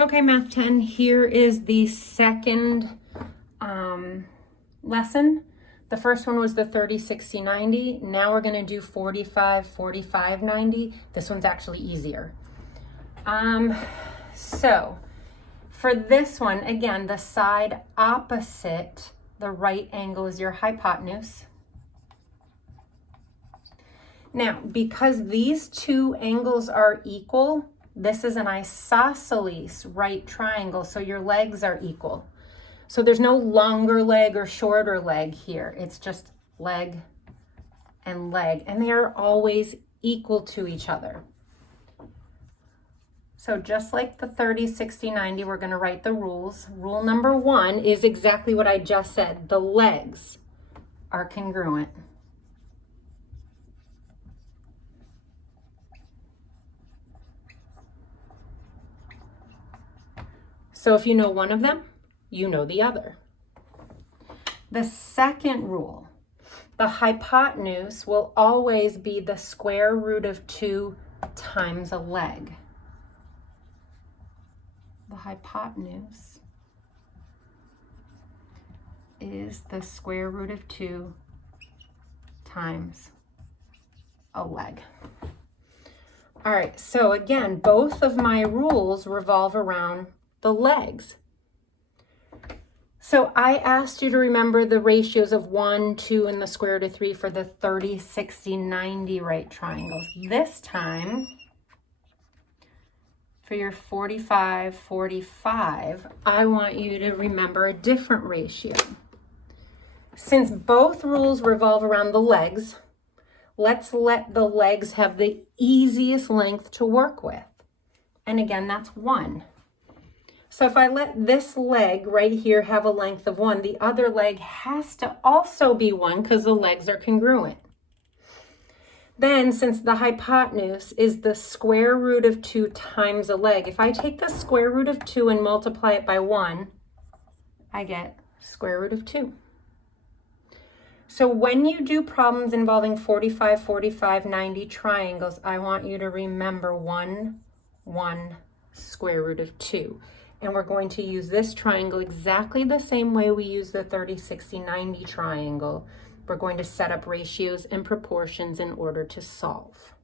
Okay, Math 10, here is the second lesson. The first one was the 30, 60, 90. Now we're gonna do 45, 45, 90. This one's actually easier. So for this one, again, the side opposite the right angle is your hypotenuse. Now, because these two angles are equal, this is an isosceles right triangle, so your legs are equal. So there's no longer leg or shorter leg here. It's just leg and leg, and they are always equal to each other. So just like the 30, 60, 90, we're going to write the rules. Rule number 1 is exactly what I just said. The legs are congruent. So if you know one of them, you know the other. The second rule, the hypotenuse will always be the square root of 2 times a leg. The hypotenuse is the square root of 2 times a leg. All right, so again, both of my rules revolve around the legs. So I asked you to remember the ratios of 1, 2, and the square root of 3 for the 30, 60, 90 right triangles. This time, for your 45, 45, I want you to remember a different ratio. Since both rules revolve around the legs, let's let the legs have the easiest length to work with. And again, that's 1. So if I let this leg right here have a length of 1, the other leg has to also be 1 because the legs are congruent. Then, since the hypotenuse is the square root of 2 times a leg, if I take the square root of 2 and multiply it by 1, I get square root of 2. So when you do problems involving 45, 45, 90 triangles, I want you to remember 1, 1, square root of 2. And we're going to use this triangle exactly the same way we use the 30, 60, 90 triangle. We're going to set up ratios and proportions in order to solve.